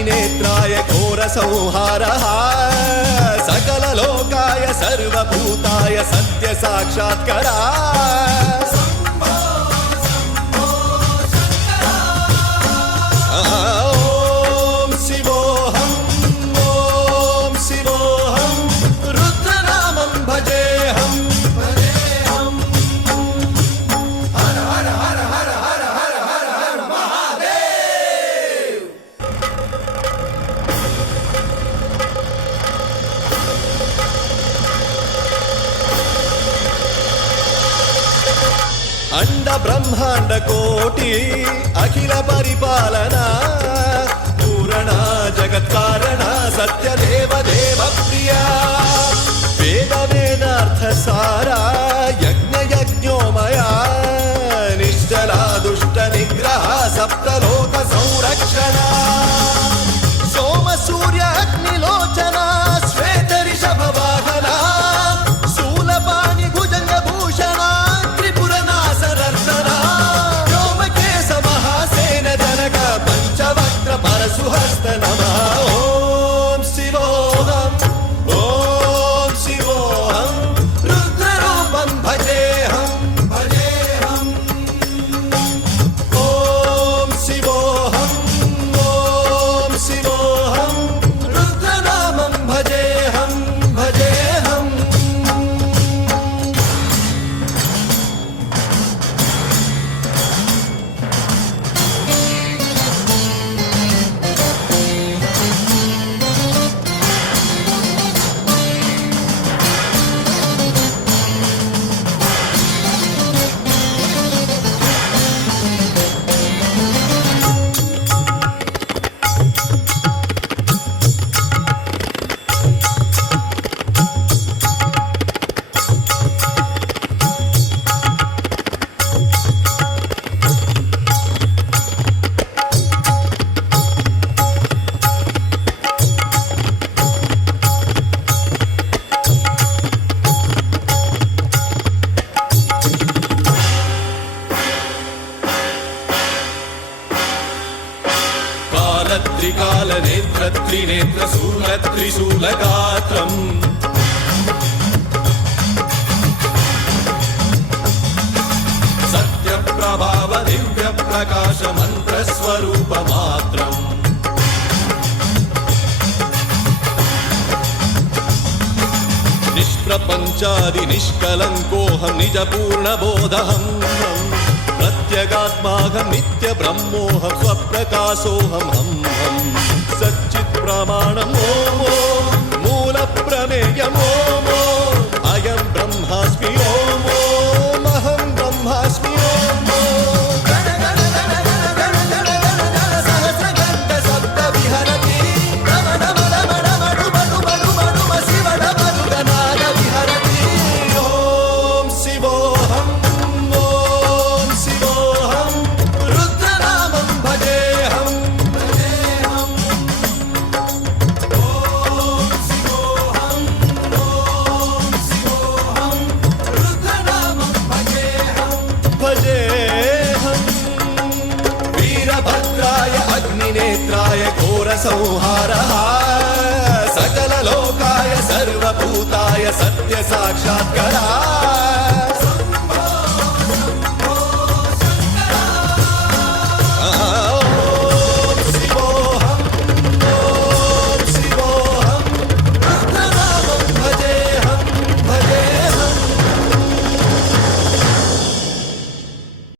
अग्निनेत्राय घोरसंहारः सकललोकाय सर्वभूताय सत्यसाक्षात्करा अंड ब्रह्मांड कोटि अखिल परिपालना पूर्ण जगत्कारण सत्यदेव देव प्रिया वेद वेदार्थ सारा यज्ञ यज्ञोमया निश्चला दुष्ट निग्रह सप्तलोक संरक्षणा सोम सूर्य अग्निलोचना श्वेत ऋषभ वाहना शूलपाणि भुजंग भूषणा परशुहस्त नमः ओम शिवोऽहम् ओम शिवोऽहम् रुद्ररूपं भजेऽहम् भजेऽहम् ओम शिवोऽहम् रुद्रनामं भजेऽहम् भजेऽहम् त्रिकाल नेत्र त्रिनेत्र शूल त्रिशूलगात्रम् सत्य प्रभाव दिव्य प्रकाश मंत्र स्वरूप मात्रम् निष्प्रपंचादि निष्कलंकोऽहं निज पूर्ण बोधहम् प्रत्यगात्माहं नित्य ब्रह्मोऽहं स्वप्रकाशोऽहं हं सच्चित् प्रमाणम् ओम मूल प्रमेयम् ओम अयं ब्रह्मास्मि ओम अहं ब्रह्मास्मि ओम सहस्रघण्ट शब्द विहरति शिवडमरुगनाद विहरति ओम शिवोऽहम् अग्निनेत्राय घोरसंहारः सकललोकाय सर्वभूताय सत्यसाक्षात्करा